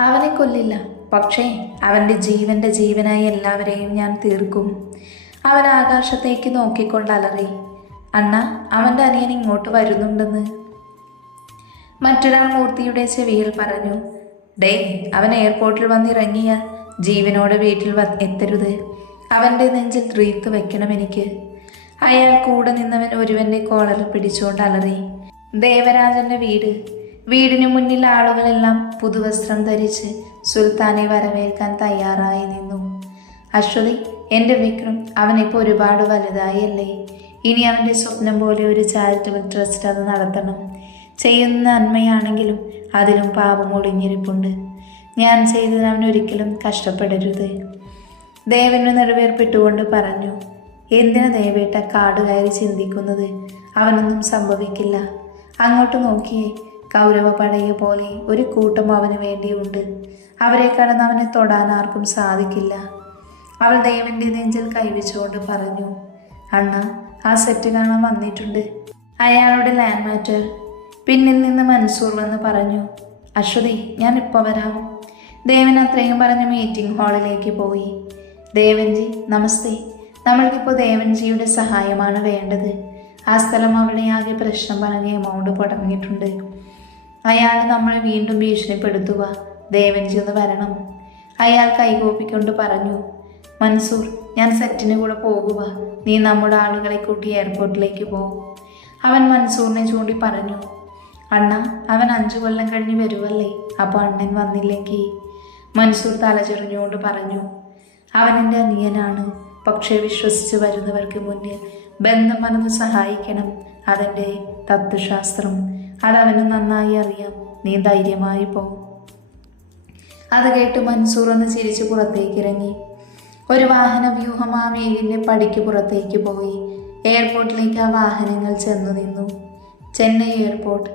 അവനെ കൊല്ലില്ല. പക്ഷേ അവന്റെ ജീവന്റെ ജീവനായി എല്ലാവരെയും ഞാൻ തീർക്കും. അവൻ ആകാശത്തേക്ക് നോക്കിക്കൊണ്ട് അലറി അണ്ണ അവന്റെ അനിയൻ ഇങ്ങോട്ട് വരുന്നുണ്ടെന്ന്. മറ്റൊരാൾ മൂർത്തിയുടെ ചെവിയിൽ പറഞ്ഞു ഡേ അവൻ എയർപോർട്ടിൽ വന്നിറങ്ങിയ ജീവനോടെ വീട്ടിൽ വ എത്തരുത്. അവന്റെ നെഞ്ചിൽ റീത്ത് വെക്കണം എനിക്ക്. അയാൾ കൂടെ നിന്നവൻ ഒരുവന്റെ കോളറിൽ പിടിച്ചുകൊണ്ട് അലറി ദേവരാജന്റെ വീട് വീടിനു മുന്നിൽ ആളുകളെല്ലാം പുതുവസ്ത്രം ധരിച്ച് സുൽത്താനെ വരവേൽക്കാൻ തയ്യാറായി നിന്നു. അശ്വതി എന്റെ വിക്രം അവനിപ്പോൾ ഒരുപാട് വലുതായല്ലേ. ഇനി അവന്റെ സ്വപ്നം പോലെ ഒരു ചാരിറ്റബിൾ ട്രസ്റ്റ് അത് നടത്തണം. ചെയ്യുന്ന നന്മയാണെങ്കിലും അതിലും പാപം ഒളിഞ്ഞിരിപ്പുണ്ട്. ഞാൻ ചെയ്തതിന് അവൻ ഒരിക്കലും കഷ്ടപ്പെടരുത്. ദേവന് നിറവേർപ്പെട്ടുകൊണ്ട് പറഞ്ഞു എന്തിനാ ദേവേട്ട കാട് കയറി ചിന്തിക്കുന്നത്? അവനൊന്നും സംഭവിക്കില്ല. അങ്ങോട്ട് നോക്കിയേ കൗരവ പടയ പോലെ ഒരു കൂട്ടം അവന് വേണ്ടിയുണ്ട്. അവരെ കടന്ന് അവനെ തൊടാൻ ആർക്കും സാധിക്കില്ല. അവൾ ദേവന്റെ നെഞ്ചിൽ കൈവച്ചുകൊണ്ട് പറഞ്ഞു അണ്ണ ആ സെറ്റ് കാണാൻ വന്നിട്ടുണ്ട്. അയാളുടെ ലാൻഡ് മാറ്റർ. പിന്നിൽ നിന്ന് മൻസൂർ വന്ന് പറഞ്ഞു അശ്വതി ഞാൻ ഇപ്പോൾ വരാം. ദേവൻ അത്രയും പറഞ്ഞ് മീറ്റിംഗ് ഹാളിലേക്ക് പോയി. ദേവൻജി നമസ്തേ. നമ്മൾക്കിപ്പോൾ ദേവൻജിയുടെ സഹായമാണ് വേണ്ടത്. ആ സ്ഥലം അവിടെ ആകെ പ്രശ്നം പറഞ്ഞ് എമൗണ്ട് തുടങ്ങിയിട്ടുണ്ട് അയാൾ നമ്മളെ വീണ്ടും ഭീഷണിപ്പെടുത്തുക. ദേവൻജി ഒന്ന് വരണം. അയാൾ കൈകോപ്പിക്കൊണ്ട് പറഞ്ഞു മൻസൂർ ഞാൻ സെറ്റിന് കൂടെ പോകുക. നീ നമ്മുടെ ആളുകളെ കൂട്ടി എയർപോർട്ടിലേക്ക് പോ. അവൻ മൻസൂറിനെ ചൂണ്ടി പറഞ്ഞു അണ്ണ അവൻ അഞ്ചു കൊല്ലം കഴിഞ്ഞ് വരുവല്ലേ? അപ്പോൾ അണ്ണൻ വന്നില്ലെങ്കിൽ മൻസൂർ തലചെറിഞ്ഞുകൊണ്ട് പറഞ്ഞു അവൻ എന്റെ അനിയനാണ്. പക്ഷേ വിശ്വസിച്ച് വരുന്നവർക്ക് മുന്നിൽ ബന്ധം മനന്ന് സഹായിക്കണം. അതെന്റെ തത്വശാസ്ത്രം. അതവന് നന്നായി അറിയാം നീ ധൈര്യമായി പോ. അത് കേട്ട് മൻസൂർ ഒന്ന് ചിരിച്ച് പുറത്തേക്ക് ഇറങ്ങി. ഒരു വാഹന വ്യൂഹം ആ വീടിന്റെ പടിക്ക് പുറത്തേക്ക് പോയി. എയർപോർട്ടിലേക്ക് ആ വാഹനങ്ങൾ ചെന്നു നിന്നു. ചെന്നൈ എയർപോർട്ട്.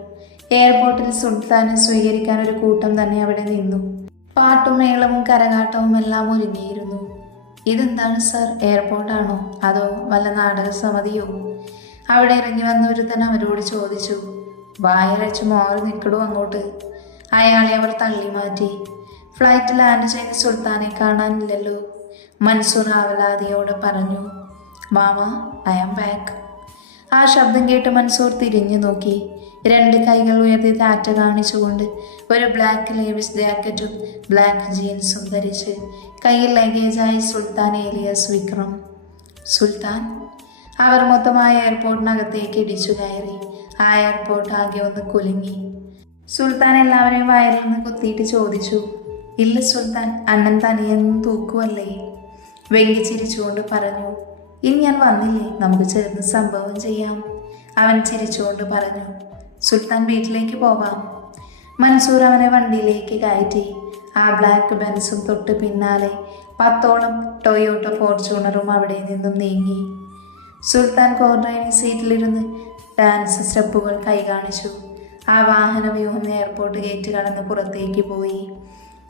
എയർപോർട്ടിൽ സുൽത്താനെ സ്വീകരിക്കാൻ ഒരു കൂട്ടം തന്നെ അവിടെ നിന്നു. പാട്ടും മേളവും കരകാട്ടവും എല്ലാം ഒരുങ്ങിയിരുന്നു. ഇതെന്താണ് സർ? എയർപോർട്ടാണോ? അതോ വല്ല നാടക സമിതിയോ അവിടെ ഇറങ്ങി വന്ന ഒരുത്തൻ അവരോട് ചോദിച്ചു. വായരച്ച് മോറി നിൽക്കടും അങ്ങോട്ട്. അയാളെ അവർ തള്ളി മാറ്റി. ഫ്ലൈറ്റ് ലാൻഡ് ചെയ്ത് സുൽത്താനെ കാണാനില്ലല്ലോ. മൻസൂർ ആവലാതിയോട് പറഞ്ഞു മാമ ഐ ആം ബാക്ക് ആ ശബ്ദം കേട്ട് മൻസൂർ തിരിഞ്ഞു നോക്കി. രണ്ട് കൈകൾ ഉയർത്തി താറ്റ കാണിച്ചുകൊണ്ട് ഒരു ബ്ലാക്ക് ലേവിസ് ജാക്കറ്റും ബ്ലാക്ക് ജീൻസും ധരിച്ച് കയ്യിൽ ലഗേജായി സുൽത്താൻ ഏലിയസ് വിക്രം. സുൽത്താൻ? അവർ മൊത്തമായ എയർപോർട്ടിനകത്തേക്ക് ഇടിച്ചു കയറി. ആ എയർപോർട്ട് ആകെ ഒന്ന് കുലുങ്ങി. സുൽത്താൻ എല്ലാവരെയും വയറിൽ നിന്ന് കുത്തിയിട്ട് ചോദിച്ചു ഇല്ല സുൽത്താൻ അണ്ണൻ തനിയെന്നും തൂക്കുവല്ലേ? വെങ്കി ചിരിച്ചുകൊണ്ട് പറഞ്ഞു ഇനി ഞാൻ വന്നില്ലേ? നമുക്ക് ചേർന്ന് സംഭവം ചെയ്യാം. അവൻ ചിരിച്ചുകൊണ്ട് പറഞ്ഞു സുൽത്താൻ വീട്ടിലേക്ക് പോവാം. മൻസൂർ അവനെ വണ്ടിയിലേക്ക് കയറ്റി. ആ ബ്ലാക്ക് ബെൻസും തൊട്ട് പിന്നാലെ പത്തോളം ടൊയോട്ട ഫോർച്യൂണറും അവിടെ നിന്നും നീങ്ങി. സുൽത്താൻ കോർ ഡ്രൈവിംഗ് സീറ്റിലിരുന്ന് ഡാൻസ് സ്റ്റെപ്പുകൾ കൈ കാണിച്ചു ആ വാഹന വ്യൂഹം എയർപോർട്ട് ഗേറ്റ് കടന്ന് പുറത്തേക്ക് പോയി.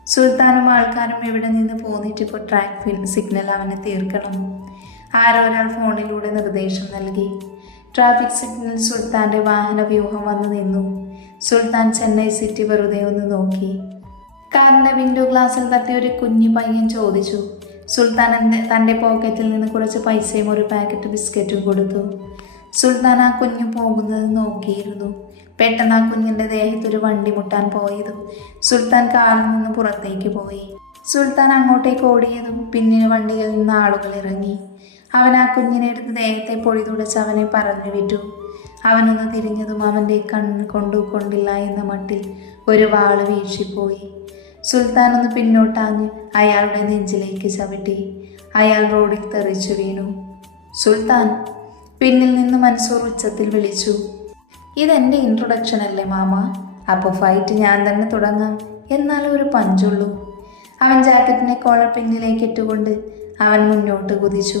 സുൽത്താനും ആൾക്കാരും എവിടെ നിന്ന് പോന്നിട്ട് ഇപ്പോൾ ട്രാക്ക് സിഗ്നൽ അവനെ തീർക്കണം? ആരോ ഒരാൾ ഫോണിലൂടെ നിർദ്ദേശം നൽകി. ട്രാഫിക് സിഗ്നൽ സുൽത്താന്റെ വാഹന വ്യൂഹം വന്നു നിന്നു. സുൽത്താൻ ചെന്നൈ സിറ്റി വെറുതെ ഒന്ന് നോക്കി. കാറിന്റെ വിൻഡോ ഗ്ലാസ്സിൽ തട്ടി ഒരു കുഞ്ഞു പയ്യൻ ചോദിച്ചു. സുൽത്താൻ തന്റെ പോക്കറ്റിൽ നിന്ന് കുറച്ച് പൈസയും ഒരു പാക്കറ്റ് ബിസ്ക്കറ്റും കൊടുത്തു. സുൽത്താൻ ആ കുഞ്ഞു പോകുന്നത് നോക്കിയിരുന്നു. പെട്ടെന്ന് ആ കുഞ്ഞിന്റെ ദേഹത്തൊരു വണ്ടി മുട്ടാൻ പോയതും സുൽത്താൻ കാറിൽ നിന്ന് പുറത്തേക്ക് പോയി. സുൽത്താൻ അങ്ങോട്ടേക്ക് ഓടിയതും പിന്നിന് വണ്ടിയിൽ നിന്ന് ആളുകൾ ഇറങ്ങി. അവൻ ആ കുഞ്ഞിനെ എടുത്ത് ദേഹത്തെ പൊടി തുടച്ച് അവനെ പറഞ്ഞു വിട്ടു. അവനൊന്ന് തിരിഞ്ഞതും അവന്റെ കണ്ണ് കൊണ്ടു കൊണ്ടില്ല എന്ന മട്ടിൽ ഒരു വാൾ വീഴ്ചിപ്പോയി സുൽത്താൻ ഒന്ന് പിന്നോട്ടാഞ്ഞ് അയാളുടെ നെഞ്ചിലേക്ക് ചവിട്ടി. അയാൾ റോഡിൽ തെറിച്ചു വീണു. സുൽത്താൻ പിന്നിൽ നിന്ന് മൻസൂർ ഉച്ചത്തിൽ വിളിച്ചു. ഇതെന്റെ ഇൻട്രൊഡക്ഷൻ അല്ലേ മാമ? അപ്പോൾ ഫൈറ്റ് ഞാൻ തന്നെ തുടങ്ങാം. എന്നാലും ഒരു പഞ്ചുള്ളൂ. അവൻ ജാക്കറ്റിനെ കോളർ പിന്നിലേക്ക് ഇട്ടുകൊണ്ട് അവൻ മുന്നോട്ട് കുതിച്ചു.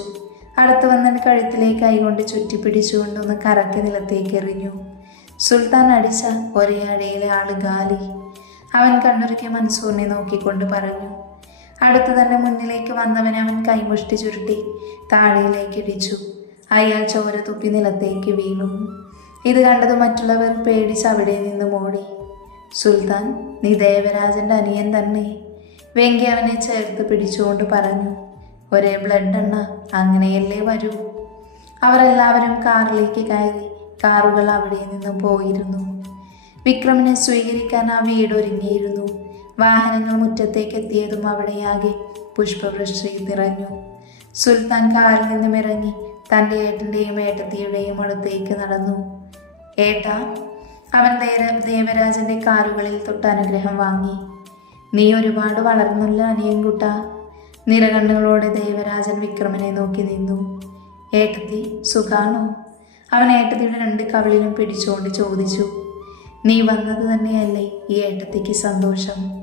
അടുത്ത് വന്നവൻ കഴുത്തിലേക്ക് കൈകൊണ്ട് ചുറ്റിപ്പിടിച്ചുകൊണ്ട് ഒന്ന് കറക്കി നിലത്തേക്ക് എറിഞ്ഞു. സുൽത്താൻ അടിച്ച ഒരേ അടിയിലെ ആൾ ഗാലി. അവൻ കണ്ണുരുക്കി മൻസൂറിനെ നോക്കിക്കൊണ്ട് പറഞ്ഞു. അടുത്ത് തന്നെ മുന്നിലേക്ക് വന്നവനെ അവൻ കൈമുഷ്ടി ചുരുട്ടി താഴെയിലേക്ക് ഇടിച്ചു. അയാൾ ചോര തുപ്പി നിലത്തേക്ക് വീണു. ഇത് കണ്ടത് മറ്റുള്ളവർ പേടിച്ച് അവിടെ നിന്ന് മോടി. സുൽത്താൻ നീ ദേവരാജന്റെ അനിയൻ തന്നെ. വെങ്കി അവനെ ചേർത്ത് പിടിച്ചുകൊണ്ട് പറഞ്ഞു ഒരേ ബ്ലഡ് എണ്ണ അങ്ങനെയല്ലേ വരൂ. അവരെല്ലാവരും കാറിലേക്ക് കയറി കാറുകൾ അവിടെ നിന്നും പോയിരുന്നു. വിക്രമിനെ സ്വീകരിക്കാൻ ആ വീട് ഒരുങ്ങിയിരുന്നു. വാഹനങ്ങൾ മുറ്റത്തേക്ക് എത്തിയതും അവിടെയാകെ പുഷ്പവൃഷ്ടി നിറഞ്ഞു. സുൽത്താൻ കാറിൽ നിന്നും ഇറങ്ങി തന്റെ ഏട്ടന്റെയും ഏട്ടത്തിയുടെയും അടുത്തേക്ക് നടന്നു. ഏട്ട അവൻ ദേര ദേവരാജന്റെ കാലുകളിൽ തൊട്ട് അനുഗ്രഹം വാങ്ങി. നീ ഒരുപാട് വളർന്നുള്ള അനിയൻകുട്ട. നിരകണ്ണുകളോടെ ദേവരാജൻ വിക്രമനെ നോക്കി നിന്നു. ഏട്ടത്തി സുഖാണോ? അവൻ ഏട്ടത്തിയുടെ രണ്ട് കവിളിലും പിടിച്ചുകൊണ്ട് ചോദിച്ചു. നീ വന്നത് തന്നെയല്ലേ ഈ ഏട്ടത്തിക്ക് സന്തോഷം?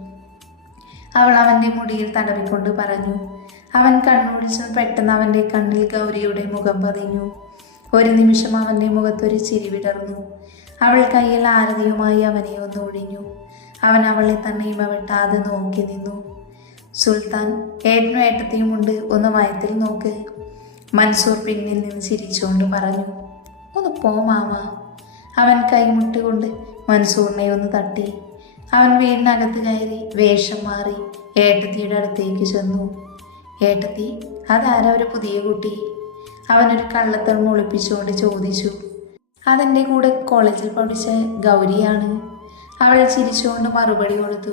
അവൾ അവന്റെ മുടിയിൽ തടവിക്കൊണ്ട് പറഞ്ഞു. അവൻ കണ്ണോടിച്ചു പെട്ടെന്ന് അവന്റെ കണ്ണിൽ ഗൗരിയുടെ മുഖം പതിഞ്ഞു. ഒരു നിമിഷം അവന്റെ മുഖത്തൊരു ചിരി വിടർന്നു. അവൾ കയ്യിൽ ആരതിയുമായി അവനെ ഒന്ന് ഒഴിഞ്ഞു. അവൻ അവളെ തന്നെ ഇമവെട്ടാതെ നോക്കി നിന്നു. സുൽത്താൻ ഏട്ടനും ഏട്ടത്തിയും ഉണ്ട് ഒന്ന് മയത്തിൽ നോക്ക്. മൻസൂർ പിന്നിൽ നിന്ന് ചിരിച്ചുകൊണ്ട് പറഞ്ഞു ഒന്ന് പോ മാമ. അവൻ കൈമുട്ടുകൊണ്ട് മൻസൂറിനെ ഒന്ന് തട്ടി. അവൻ വീടിനകത്ത് കയറി വേഷം മാറി ഏട്ടത്തിയുടെ അടുത്തേക്ക് ചെന്നു. ഏട്ടത്തി അതാരാ ഒരു പുതിയ കുട്ടി? അവനൊരു കള്ളത്തരം ഒളിപ്പിച്ചുകൊണ്ട് ചോദിച്ചു. അതെന്റെ കൂടെ കോളേജിൽ പഠിച്ച ഗൗരിയാണ്. അവൾ ചിരിച്ചുകൊണ്ട് മറുപടി കൊടുത്തു.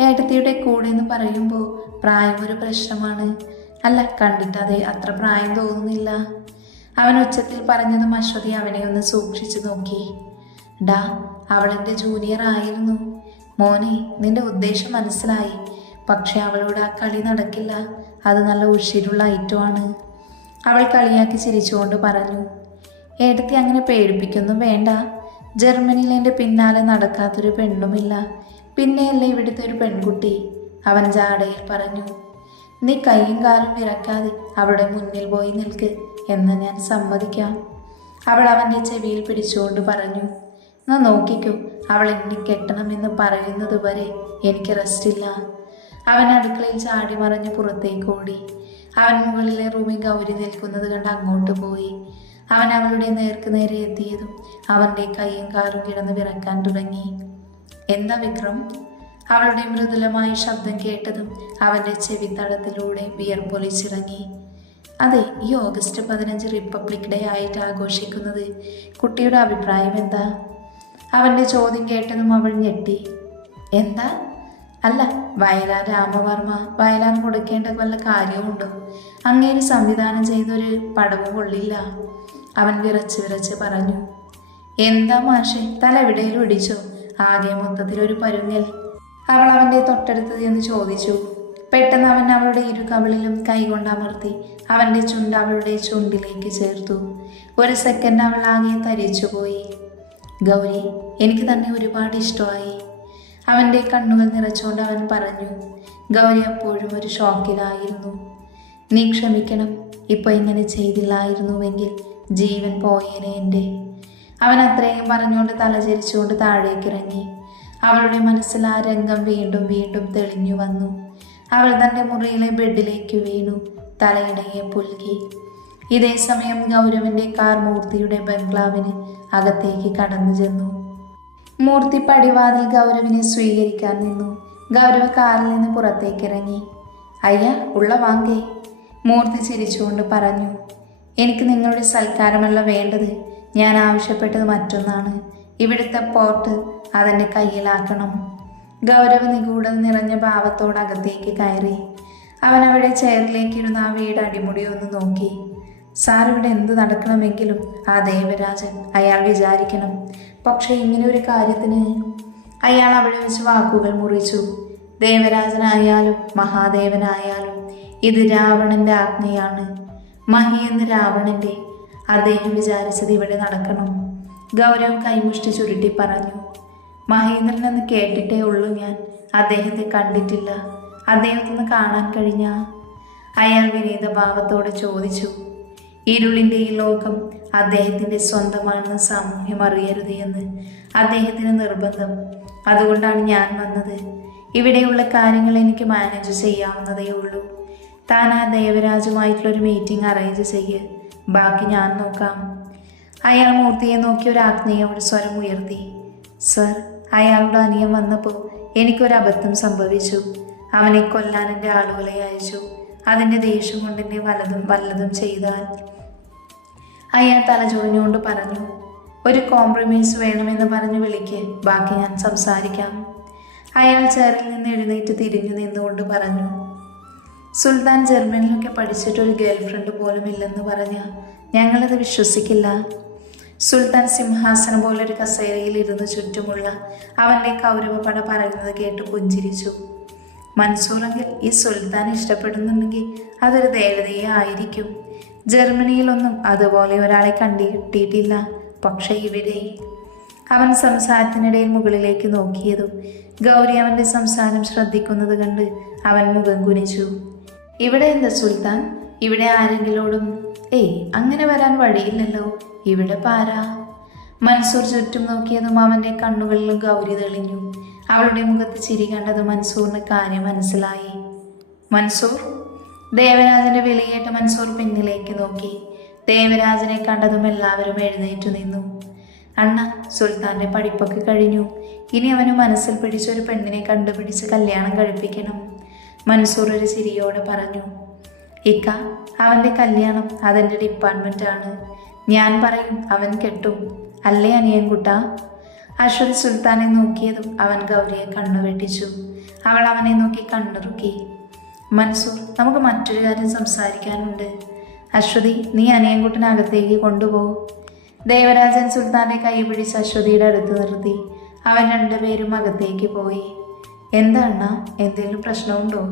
ഏട്ടത്തിയുടെ കൂടെ എന്ന് പറയുമ്പോൾ പ്രായം ഒരു പ്രശ്നമാണ്. അല്ല കണ്ടിട്ട് അതെ അത്ര പ്രായം തോന്നുന്നില്ല. അവൻ ഉച്ചത്തിൽ പറഞ്ഞതും അശ്വതി അവനെ ഒന്ന് സൂക്ഷിച്ചു നോക്കി. ഡാ അവളെന്റെ ജൂനിയർ ആയിരുന്നു. മോനെ നിന്റെ ഉദ്ദേശം മനസ്സിലായി. പക്ഷെ അവളോട് ആ കളി നടക്കില്ല. അത് നല്ല ഉഷിരുള്ള ഐറ്റമാണ്. അവൾ കളിയാക്കി ചിരിച്ചുകൊണ്ട് പറഞ്ഞു ഏടത്തി അങ്ങനെ പേടിപ്പിക്കൊന്നും വേണ്ട. ജർമ്മനിയിൽ എന്റെ പിന്നാലെ നടക്കാത്തൊരു പെണ്ണുമില്ല. പിന്നെയല്ലേ ഇവിടുത്തെ ഒരു പെൺകുട്ടി? അവൻ ജാടയിൽ പറഞ്ഞു നീ കൈയും കാലും വിറക്കാതെ അവളുടെ മുന്നിൽ പോയി നിൽക്ക് എന്ന് ഞാൻ സമ്മതിക്കാം. അവൾ അവന്റെ ചെവിയിൽ പിടിച്ചുകൊണ്ട് പറഞ്ഞു എന്നാ നോക്കിക്കോ അവൾ എന്നെ കെട്ടണമെന്ന് പറയുന്നത് വരെ എനിക്ക് റെസ്റ്റില്ല അവൻ അടുക്കളയിൽ ചാടി മറിഞ്ഞ് പുറത്തേക്ക് ഓടി. അവൻ മുകളിലെ റൂമിൽ ഗൗരി നിൽക്കുന്നത് കണ്ട് അങ്ങോട്ട് പോയി. അവൻ അവളുടെ നേർക്ക് നേരെ എത്തിയതും അവന്റെ കൈയും കാലും കിടന്ന് വിറക്കാൻ തുടങ്ങി. എന്താ വിക്രം? അവളുടെ മൃദുലമായ ശബ്ദം കേട്ടതും അവന്റെ അവന്റെ ചെവിത്തടത്തിലൂടെ വിയർപ്പൊലിച്ചിറങ്ങി. അതെ ഈ ഓഗസ്റ്റ് പതിനഞ്ച് റിപ്പബ്ലിക് ഡേ ആയിട്ട് ആഘോഷിക്കുന്നത്. കുട്ടിയുടെ അഭിപ്രായം എന്താ? അവന്റെ ചോദ്യം കേട്ടതും അവൾ ഞെട്ടി. എന്താ? അല്ല വയലാർ രാമവർമ്മ വയലാർ കൊടുക്കേണ്ട വല്ല കാര്യമുണ്ടോ അങ്ങേര് സംവിധാനം ചെയ്തൊരു പടവും കൊള്ളില്ല. അവൻ വിറച്ച് വിറച്ച് പറഞ്ഞു എന്താ മാഷെ തല എവിടെയും ഇടിച്ചോ? ആകെ മൊത്തത്തിലൊരു പരുങ്ങൽ. അവൾ അവന്റെ തൊട്ടടുത്ത് എന്ന് ചോദിച്ചു പെട്ടെന്ന് അവൻ അവളുടെ ഇരു കവിളിലും കൈകൊണ്ട് അമർത്തി അവന്റെ ചുണ്ട് അവളുടെ ചുണ്ടിലേക്ക് ചേർത്തു. ഒരു സെക്കൻഡ് അവൾ ആകെ തരിച്ചുപോയി. ഗൗരി എനിക്ക് തന്നെ ഒരുപാട് ഇഷ്ടമായി. അവന്റെ കണ്ണുകൾ നിറച്ചുകൊണ്ട് അവൻ പറഞ്ഞു ഗൗരി അപ്പോഴും ഒരു ഷോക്കിലായിരുന്നു. നീ ക്ഷമിക്കണം. ഇപ്പോൾ ഇങ്ങനെ ചെയ്തില്ലായിരുന്നുവെങ്കിൽ ജീവൻ പോയേനെ എന്റെ. അവൻ അത്രയും പറഞ്ഞുകൊണ്ട് തലചരിച്ചുകൊണ്ട് താഴേക്കിറങ്ങി. അവളുടെ മനസ്സിൽ ആ രംഗം വീണ്ടും വീണ്ടും തെളിഞ്ഞു വന്നു. അവൾ തന്റെ മുറിയിലെ ബെഡിലേക്ക് വീണു തലയിണയെ പുൽകി. ഇതേ സമയം ഗൗരവന്റെ കാർ മൂർത്തിയുടെ ബംഗ്ലാവിന് അകത്തേക്ക് കടന്നു ചെന്നു. മൂർത്തി പടിവാതിൽ ഗൗരവിനെ സ്വീകരിക്കാൻ നിന്നു. ഗൗരവ് കാറിൽ നിന്ന് പുറത്തേക്ക് ഇറങ്ങി അയ്യ ഉള്ള വാങ്കേ മൂർത്തി ചിരിച്ചുകൊണ്ട് പറഞ്ഞു. എനിക്ക് നിങ്ങളുടെ സൽക്കാരമല്ല വേണ്ടത്. ഞാൻ ആവശ്യപ്പെട്ടത് മറ്റൊന്നാണ്. ഇവിടുത്തെ പോർട്ട് അതെന്റെ കയ്യിലാക്കണം. ഗൗരവ് നിഗൂഢം നിറഞ്ഞ ഭാവത്തോടകത്തേക്ക് കയറി. അവൻ അവിടെ ചെയറിലേക്കിരുന്ന് ആ വീട് അടിമുടി ഒന്ന് നോക്കി. സാർ ഇവിടെ എന്ത് നടക്കണമെങ്കിലും ആ ദേവരാജൻ അയാൾ വിചാരിക്കണം. പക്ഷെ ഇങ്ങനെ ഒരു കാര്യത്തിന് അയാൾ അവിടെ വെച്ച് വാക്കുകൾ മുറിച്ചു. ദേവരാജനായാലും മഹാദേവനായാലും ഇത് രാവണന്റെ ആജ്ഞയാണ്. മഹി എന്ന രാവണന്റെ അദ്ദേഹം വിചാരിച്ചത് ഇവിടെ നടക്കണം. ഗൗരവ് കൈമുഷ്ടി ചുരുട്ടി പറഞ്ഞു. മഹേന്ദ്രൻ എന്ന് കേട്ടിട്ടേ ഉള്ളൂ ഞാൻ. അദ്ദേഹത്തെ കണ്ടിട്ടില്ല. അദ്ദേഹത്തിന് കാണാൻ കഴിഞ്ഞ? അയാൾ വിനീത ഭാവത്തോടെ ചോദിച്ചു. ഇരുളിന്റെ ഈ ലോകം അദ്ദേഹത്തിന്റെ സ്വന്തമാണെന്ന് സാമൂഹ്യം അറിയരുത് എന്ന് അദ്ദേഹത്തിന് നിർബന്ധം. അതുകൊണ്ടാണ് ഞാൻ വന്നത്. ഇവിടെയുള്ള കാര്യങ്ങൾ എനിക്ക് മാനേജ് ചെയ്യാവുന്നതേ ഉള്ളൂ. താൻ ആ ദേവരാജുമായിട്ടുള്ളൊരു മീറ്റിംഗ് അറേഞ്ച് ചെയ്യ്. ബാക്കി ഞാൻ നോക്കാം. അയാൾ മൂർത്തിയെ നോക്കി ഒരു ആജ്ഞയോട് സ്വരം ഉയർത്തി. സർ അയാളുടെ അനിയം വന്നപ്പോൾ എനിക്കൊരു അബദ്ധം സംഭവിച്ചു. അവനെ കൊല്ലാൻ എന്റെ ആളുകളെ അയച്ചു. അതിന്റെ ദേഷ്യം കൊണ്ട് എന്നെ വലതും വല്ലതും ചെയ്താൽ. അയാൾ തലചൊറിഞ്ഞുകൊണ്ട് പറഞ്ഞു ഒരു കോംപ്രമൈസ് വേണമെന്ന് പറഞ്ഞു വിളിക്ക് ബാക്കി ഞാൻ സംസാരിക്കാം. അയാൾ ചെയറിൽ നിന്ന് എഴുന്നേറ്റ് തിരിഞ്ഞു നിന്നുകൊണ്ട് പറഞ്ഞു സുൽത്താൻ ജർമ്മനിലൊക്കെ പഠിച്ചിട്ട് ഒരു ഗേൾ ഫ്രണ്ട് പോലും ഇല്ലെന്ന് പറഞ്ഞ ഞങ്ങളത് വിശ്വസിക്കില്ല. സുൽത്താൻ സിംഹാസനം പോലെ ഒരു കസേരയിൽ ഇരുന്ന് ചുറ്റുമുള്ള അവന്റെ കൗരവപട പറയുന്നത് കേട്ട് പുഞ്ചിരിച്ചു. മൻസൂറെങ്കിൽ ഈ സുൽത്താൻ ഇഷ്ടപ്പെടുന്നുണ്ടെങ്കിൽ അതൊരു ദേവതയെ ആയിരിക്കും. ജർമ്മനിയിലൊന്നും അതുപോലെ ഒരാളെ കണ്ടിട്ടിട്ടില്ല. പക്ഷേ ഇവിടെ അവൻ സംസാരത്തിനിടയിൽ മുകളിലേക്ക് നോക്കിയതും ഗൗരി അവന്റെ സംസാരം ശ്രദ്ധിക്കുന്നത് കണ്ട് അവൻ മുഖം കുനിച്ചു. ഇവിടെ എന്താ സുൽത്താൻ? ഇവിടെ ആരെങ്കിലോടും? ഏയ് അങ്ങനെ വരാൻ വഴിയില്ലല്ലോ. ഇവിടെ പാരാ. മൻസൂർ ചുറ്റും നോക്കിയതും അവന്റെ കണ്ണുകളിലും ഗൗരി തെളിഞ്ഞു. അവളുടെ മുഖത്ത് ചിരി കണ്ടത് മൻസൂറിന് കാര്യം മനസ്സിലായി. മൻസൂർ ദേവരാജന്റെ വിളിയേറ്റ് മൻസൂർ പിന്നിലേക്ക് നോക്കി. ദേവരാജനെ കണ്ടതും എല്ലാവരും എഴുന്നേറ്റു നിന്നു. അണ്ണ സുൽത്താന്റെ പഠിപ്പൊക്കെ കഴിഞ്ഞു. ഇനി അവന് മനസ്സിൽ പിടിച്ച ഒരു പെണ്ണിനെ കണ്ടുപിടിച്ച് കല്യാണം കഴിപ്പിക്കണം. മൻസൂർ ഒരു ചിരിയോടെ പറഞ്ഞു. ഇക്ക അവന്റെ കല്യാണം അതെന്റെ ഡിപ്പാർട്ട്മെന്റാണ് ഞാൻ പറയും അവൻ കെട്ടും. അല്ലേ അനിയൻകുട്ട? അശ്വതി സുൽത്താനെ നോക്കിയതും അവൻ ഗൗരിയെ കണ്ണു വെട്ടിച്ചു അവൾ അവനെ നോക്കി കണ്ണുറുക്കി. മൻസൂർ നമുക്ക് മറ്റൊരു കാര്യം സംസാരിക്കാനുണ്ട്. അശ്വതി നീ അനിയൻകുട്ടനകത്തേക്ക് കൊണ്ടുപോ. ദേവരാജൻ സുൽത്താന്റെ കൈ പിടിച്ച് അശ്വതിയുടെ അടുത്ത് നിർത്തി. അവൻ രണ്ടുപേരും അകത്തേക്ക് പോയി. എന്താണ് എന്തെങ്കിലും പ്രശ്നമുണ്ടോ?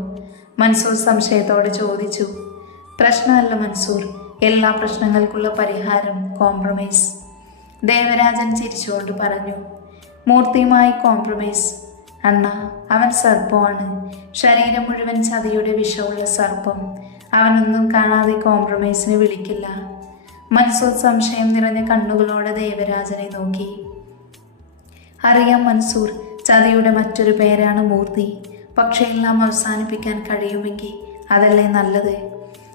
മൻസൂർ സംശയത്തോടെ ചോദിച്ചു. പ്രശ്നമല്ല മൻസൂർ എല്ലാ പ്രശ്നങ്ങൾക്കുള്ള പരിഹാരം കോംപ്രമൈസ് ദേവരാജൻ ചിരിച്ചുകൊണ്ട് പറഞ്ഞു മൂർത്തിയുമായി കോംപ്രമൈസ് അണ്ണ അവൻ സർപ്പമാണ്. ശരീരം മുഴുവൻ ചതിയുടെ വിഷമുള്ള സർപ്പം. അവനൊന്നും കാണാതെ കോംപ്രമൈസിന് വിളിക്കില്ല. മൻസൂർ സംശയം നിറഞ്ഞ കണ്ണുകളോടെ ദേവരാജനെ നോക്കി. അറിയാം മൻസൂർ ചതിയുടെ മറ്റൊരു പേരാണ് മൂർത്തി. പക്ഷെ എല്ലാം അവസാനിപ്പിക്കാൻ കഴിയുമെങ്കിൽ അതല്ലേ നല്ലത്?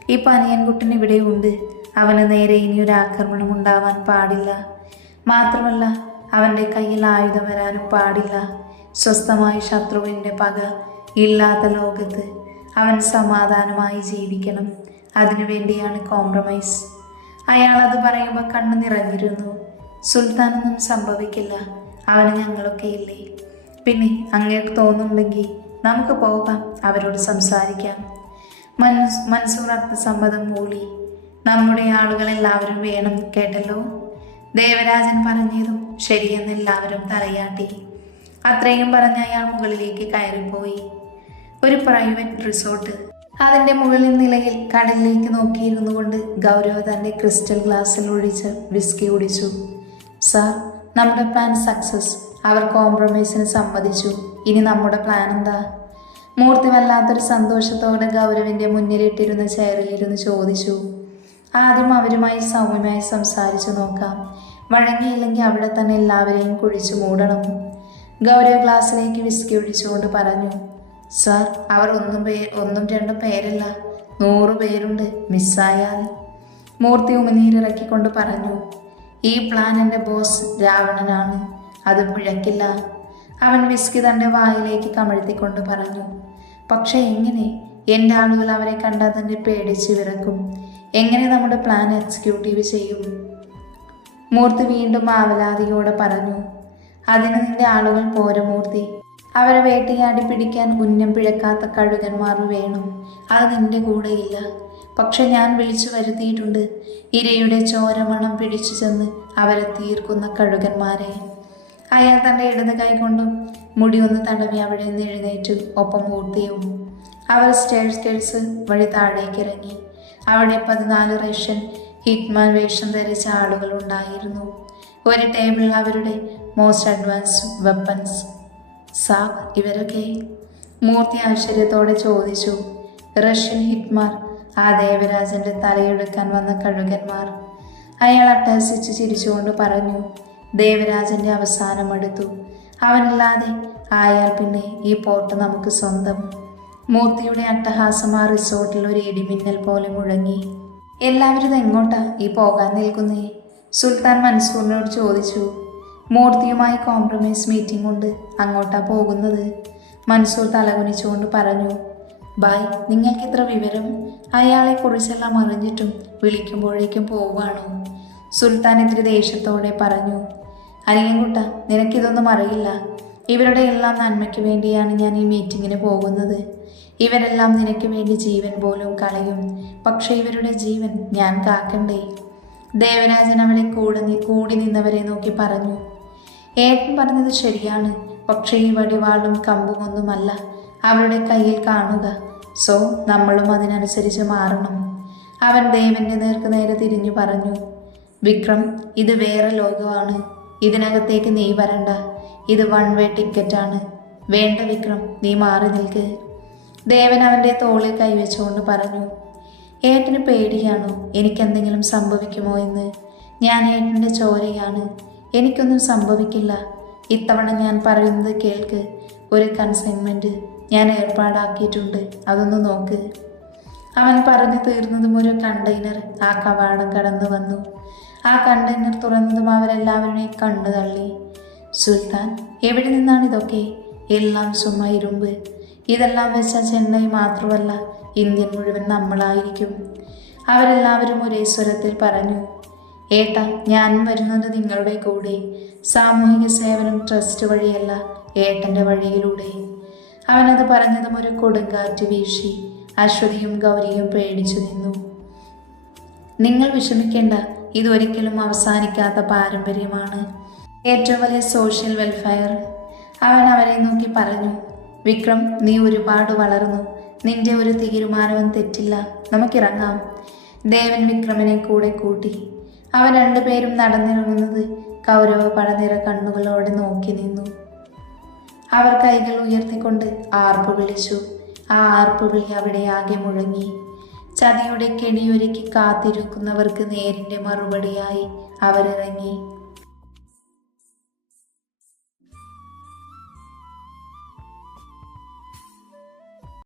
ഈ പനിയൻകുട്ടൻ ഇവിടെ ഉണ്ട്. അവന് നേരെ ഇനിയൊരു ആക്രമണം ഉണ്ടാവാൻ പാടില്ല. മാത്രമല്ല അവന്റെ കയ്യിൽ ആയുധം വരാനും പാടില്ല. സ്വസ്ഥമായി ശത്രുവിന്റെ പക ഇല്ലാത്ത ലോകത്ത് അവൻ സമാധാനമായി ജീവിക്കണം. അതിനുവേണ്ടിയാണ് കോംപ്രമൈസ് അയാൾ അത് പറയുമ്പോൾ കണ്ണു നിറഞ്ഞിരുന്നു. സുൽത്താനൊന്നും സംഭവിക്കില്ല. അവന് ഞങ്ങളൊക്കെ ഇല്ലേ? പിന്നെ അങ്ങേക്ക് തോന്നുന്നുണ്ടെങ്കിൽ നമുക്ക് പോകാം അവരോട് സംസാരിക്കാം. മൻസൂർ അർത്ഥസമ്മതം മൂളി നമ്മുടെ ആളുകളെല്ലാവരും വേണം കേട്ടല്ലോ. ദേവരാജൻ പറഞ്ഞതും ശരിയെന്ന് എല്ലാവരും തലയാട്ടി. അത്രയും പറഞ്ഞ അയാൾ മുകളിലേക്ക് കയറിപ്പോയി. ഒരു പ്രൈവറ്റ് റിസോർട്ട്. അതിന്റെ മുകളിൽ നിലയിൽ കടലിലേക്ക് നോക്കിയിരുന്നു കൊണ്ട് ഗൗരവ് തന്റെ ക്രിസ്റ്റൽ ഗ്ലാസ്സിൽ ഒഴിച്ച് വിസ്കി കുടിച്ചു. സാർ നമ്മുടെ പ്ലാൻ സക്സസ്. അവർ കോംപ്രമൈസിന് സമ്മതിച്ചു. ഇനി നമ്മുടെ പ്ലാൻ എന്താ? മൂർത്തി വല്ലാത്തൊരു സന്തോഷത്തോടെ ഗൗരവിന്റെ മുന്നിലിട്ടിരുന്ന ചെയറിലിരുന്ന് ചോദിച്ചു. ആദ്യം അവരുമായി സൗമ്യമായി സംസാരിച്ചു നോക്കാം. വഴങ്ങിയില്ലെങ്കിൽ അവിടെ തന്നെ എല്ലാവരെയും കുഴിച്ചു മൂടണം. ഗൗരവ ഗ്ലാസ്സിലേക്ക് വിസ്കി ഒഴിച്ചുകൊണ്ട് പറഞ്ഞു സാർ അവർ ഒന്നും പേ ഒന്നും രണ്ടും പേരല്ല. നൂറ് പേരുണ്ട് മിസ്സായാൽ. മൂർത്തി ഉമിനീരിറക്കിക്കൊണ്ട് പറഞ്ഞു ഈ പ്ലാൻ എന്റെ ബോസ് രാവണനാണ്. അത് പിഴക്കില്ല. അവൻ വിസ്കി തന്റെ വായിലേക്ക് കമഴ്ത്തിക്കൊണ്ട് പറഞ്ഞു പക്ഷേ എങ്ങനെ? എന്റെ ആളുകൾ അവരെ കണ്ടാൽ തന്നെ പേടിച്ച് വിറക്കും. എങ്ങനെ നമ്മുടെ പ്ലാൻ എക്സിക്യൂട്ടീവ് ചെയ്യും? മൂർത്തി വീണ്ടും ആവലാതിയോടെ പറഞ്ഞു അതിന് നിന്റെ ആളുകൾ പോര മൂർത്തി. അവരെ വേട്ടയാടി പിടിക്കാൻ ഉന്നം പിഴക്കാത്ത കഴുകന്മാർ വേണം. അത് നിന്റെ കൂടെയില്ല. പക്ഷെ ഞാൻ വിളിച്ചു വരുത്തിയിട്ടുണ്ട്. ഇരയുടെ ചോരമണം പിടിച്ചു ചെന്ന് അവരെ തീർക്കുന്ന കഴുകന്മാരെ. അയാൾ തന്റെ ഇടത് കൈകൊണ്ടും മുടി ഒന്ന് തടവി അവിടെ നിന്ന് എഴുന്നേറ്റു. ഒപ്പം മൂർത്തിയും. അവർ സ്റ്റേഴ്സ് സ്റ്റേഴ്സ് വഴി താഴേക്ക് ഇറങ്ങി. അവിടെ പതിനാല് റഷ്യൻ ഹിറ്റ്മാൻ വേഷം ധരിച്ച ആളുകൾ ഉണ്ടായിരുന്നു. ഒരു ടേബിളിൽ അവരുടെ മോസ്റ്റ് അഡ്വാൻസ് വെപ്പൻസ് സാബ് ഇവരൊക്കെ? മൂർത്തി ആശ്ചര്യത്തോടെ ചോദിച്ചു. റഷ്യൻ ഹിറ്റ്മാർ ആ ദേവരാജന്റെ തലയെടുക്കാൻ വന്ന കഴുകന്മാർ. അയാൾ അട്ടഹസിച്ച് ചിരിച്ചുകൊണ്ട് പറഞ്ഞു ദേവരാജന്റെ അവസാനമെടുത്തു അവനില്ലാതെ ആയാൽ പിന്നെ ഈ പോട്ട് നമുക്ക് സ്വന്തം. മൂർത്തിയുടെ അട്ടഹാസം ആ റിസോർട്ടിൽ ഒരു ഇടിമിന്നൽ പോലെ മുഴങ്ങി. എല്ലാവരും എങ്ങോട്ടാ ഈ പോകാൻ നിൽക്കുന്നേ? സുൽത്താൻ മൻസൂറിനോട് ചോദിച്ചു. മൂർത്തിയുമായി കോംപ്രമൈസ് മീറ്റിംഗ് ഉണ്ട്. അങ്ങോട്ടാ പോകുന്നത്? മൻസൂർ തലകുനിച്ചുകൊണ്ട് പറഞ്ഞു. ബായ് നിങ്ങൾക്ക് ഇത്ര വിവരം? അയാളെ കുറിച്ചെല്ലാം അറിഞ്ഞിട്ടും വിളിക്കുമ്പോഴേക്കും പോവുകയാണോ? സുൽത്താൻ ഇത്തിരി ദേഷ്യത്തോടെ പറഞ്ഞു. അനിയൻകുട്ട നിനക്കിതൊന്നും അറിയില്ല. ഇവരുടെ എല്ലാം നന്മയ്ക്ക് വേണ്ടിയാണ് ഞാൻ ഈ മീറ്റിങ്ങിന് പോകുന്നത്. ഇവരെല്ലാം നിനക്ക് വേണ്ടി ജീവൻ പോലും കളയും. പക്ഷെ ഇവരുടെ ജീവൻ ഞാൻ കാക്കണ്ടേ? ദേവരാജൻ അവളെ കൂടെ കൂടി നിന്നവരെ നോക്കി പറഞ്ഞു. ഏട്ടൻ പറഞ്ഞത് ശരിയാണ്. പക്ഷേ ഈ വടിവാളും കമ്പുമൊന്നുമല്ല അവരുടെ കയ്യിൽ കാണുക. സോ നമ്മളും അതിനനുസരിച്ച് മാറണം. അവൻ ദേവന്റെ നേർക്ക് നേരെ തിരിഞ്ഞു പറഞ്ഞു. വിക്രം ഇത് വേറെ ലോകമാണ്. ഇതിനകത്തേക്ക് നീ വരണ്ട. ഇത് വൺ വേ ടിക്കറ്റാണ്. വേണ്ട വിക്രം നീ മാറി നിൽക്ക്. ദേവൻ അവന്റെ തോളിൽ കൈവച്ചുകൊണ്ട് പറഞ്ഞു ഏട്ടന് പേടിയാണോ? എനിക്കെന്തെങ്കിലും സംഭവിക്കുമോ എന്ന്? ഞാൻ ഏട്ടന്റെ ചോരയാണ്. എനിക്കൊന്നും സംഭവിക്കില്ല. ഇത്തവണ ഞാൻ പറയുന്നത് കേൾക്ക്. ഒരു കൺസൈൻമെന്റ് ഞാൻ ഏർപ്പാടാക്കിയിട്ടുണ്ട്. അതൊന്ന് നോക്ക്. അവൻ പറഞ്ഞു തീർന്നതും ഒരു കണ്ടെയ്നർ ആ കവാടം കടന്നു വന്നു. ആ കണ്ടെയ്നർ തുറന്നതും അവരെല്ലാവരുടെയും കണ്ണു തള്ളി സുൽത്താൻ എവിടെ നിന്നാണ് ഇതൊക്കെ? എല്ലാം ചുമ്മാ ഇരുമ്പ്. ഇതെല്ലാം വെച്ച ചെന്നൈ മാത്രമല്ല ഇന്ത്യൻ മുഴുവൻ നമ്മളായിരിക്കും. അവരെല്ലാവരും ഒരേ സ്വരത്തിൽ പറഞ്ഞു ഏട്ടാ ഞാൻ വരുന്നത് നിങ്ങളുടെ കൂടെ. സാമൂഹിക സേവനം ട്രസ്റ്റ് വഴിയല്ല ഏട്ടന്റെ വഴിയിലൂടെ. അവനത് പറഞ്ഞതും ഒരു കൊടുങ്കാറ്റ് വീശി. അശ്വതിയും ഗൗരിയും പേടിച്ചു നിന്നു. നിങ്ങൾ വിഷമിക്കേണ്ട ഇതൊരിക്കലും അവസാനിക്കാത്ത പാരമ്പര്യമാണ്. ഏറ്റവും വലിയ സോഷ്യൽ വെൽഫെയർ. അവൻ അവരെ നോക്കി പറഞ്ഞു വിക്രം നീ ഒരുപാട് വളർന്നു. നിന്റെ ഒരു തീരുമാനവും തെറ്റില്ല. നമുക്കിറങ്ങാം. ദേവൻ വിക്രമനെ കൂടെ കൂട്ടി. അവൻ രണ്ടുപേരും നടന്നിറങ്ങുന്നത് കൗരവ പടനിറ കണ്ണുകളോടെ നോക്കി നിന്നു. അവർ കൈകൾ ഉയർത്തിക്കൊണ്ട് ആർപ്പ് വിളിച്ചു. ആ ആർപ്പ് വിളി അവിടെ ആകെ മുഴങ്ങി. ചതിയുടെ കെണിയൊരുക്കി കാത്തിരിക്കുന്നവർക്ക് നേരിന്റെ മറുപടിയായി അവരിറങ്ങി.